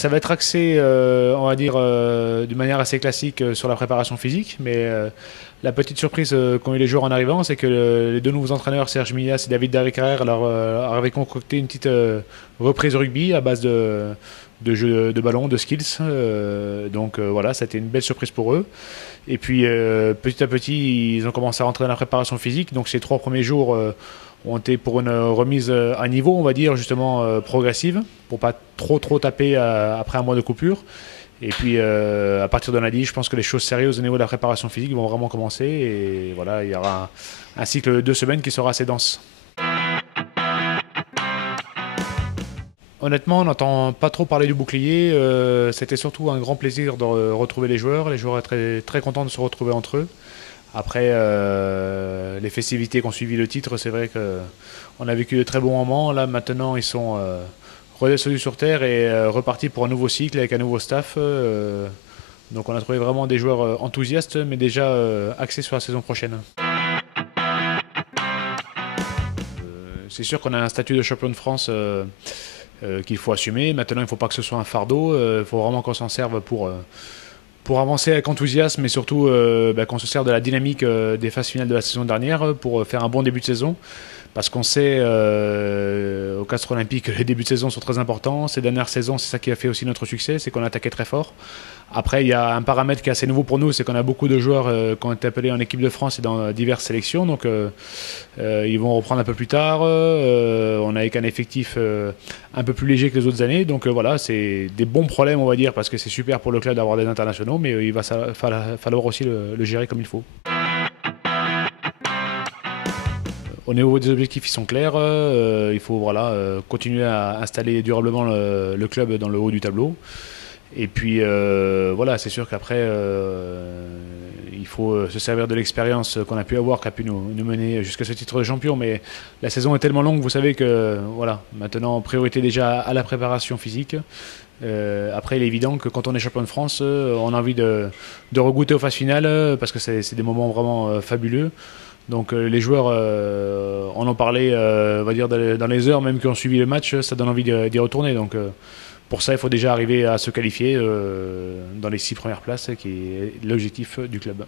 Ça va être axé, on va dire, d'une manière assez classique sur la préparation physique, mais la petite surprise qu'ont eu les joueurs en arrivant, c'est que les deux nouveaux entraîneurs, Serge Millias et David Darricaire, leur avaient concocté une petite reprise rugby à base de jeux de ballon, de skills. Donc voilà, ça a été une belle surprise pour eux. Et puis petit à petit, ils ont commencé à rentrer dans la préparation physique. Donc ces 3 premiers jours ont été pour une remise à niveau, on va dire, justement progressive, pour pas trop taper après un mois de coupure. Et puis à partir de lundi, je pense que les choses sérieuses au niveau de la préparation physique vont vraiment commencer. Et voilà, il y aura un cycle de 2 semaines qui sera assez dense. Honnêtement, on n'entend pas trop parler du bouclier. C'était surtout un grand plaisir de retrouver les joueurs. Les joueurs étaient très contents de se retrouver entre eux. Après les festivités qui ont suivi le titre, c'est vrai qu'on a vécu de très bons moments. Là, maintenant, ils sont redescendus sur terre et repartis pour un nouveau cycle avec un nouveau staff. Donc, on a trouvé vraiment des joueurs enthousiastes, mais déjà axés sur la saison prochaine. C'est sûr qu'on a un statut de champion de France qu'il faut assumer. Maintenant, il ne faut pas que ce soit un fardeau. Il faut vraiment qu'on s'en serve pour avancer avec enthousiasme et surtout qu'on se serve de la dynamique des phases finales de la saison dernière pour faire un bon début de saison. Parce qu'on sait au Castres Olympique que les débuts de saison sont très importants. Ces dernières saisons, c'est ça qui a fait aussi notre succès, c'est qu'on attaquait très fort. Après, il y a un paramètre qui est assez nouveau pour nous, c'est qu'on a beaucoup de joueurs qui ont été appelés en équipe de France et dans diverses sélections. Donc, ils vont reprendre un peu plus tard. On a avec un effectif un peu plus léger que les autres années. Donc, voilà, c'est des bons problèmes, on va dire, parce que c'est super pour le club d'avoir des internationaux, mais il va falloir aussi le gérer comme il faut. Au niveau des objectifs, ils sont clairs. Il faut voilà, continuer à installer durablement le club dans le haut du tableau. Et puis voilà, c'est sûr qu'après, il faut se servir de l'expérience qu'on a pu avoir, qui a pu nous mener jusqu'à ce titre de champion. Mais la saison est tellement longue, vous savez que voilà, maintenant, priorité déjà à la préparation physique. Après, il est évident que quand on est champion de France, on a envie de regoûter aux phases finales parce que c'est des moments vraiment fabuleux. Donc les joueurs en ont parlé, on va dire, dans les heures même qui ont suivi le match, ça donne envie d'y retourner. Donc pour ça, il faut déjà arriver à se qualifier dans les 6 premières places, qui est l'objectif du club.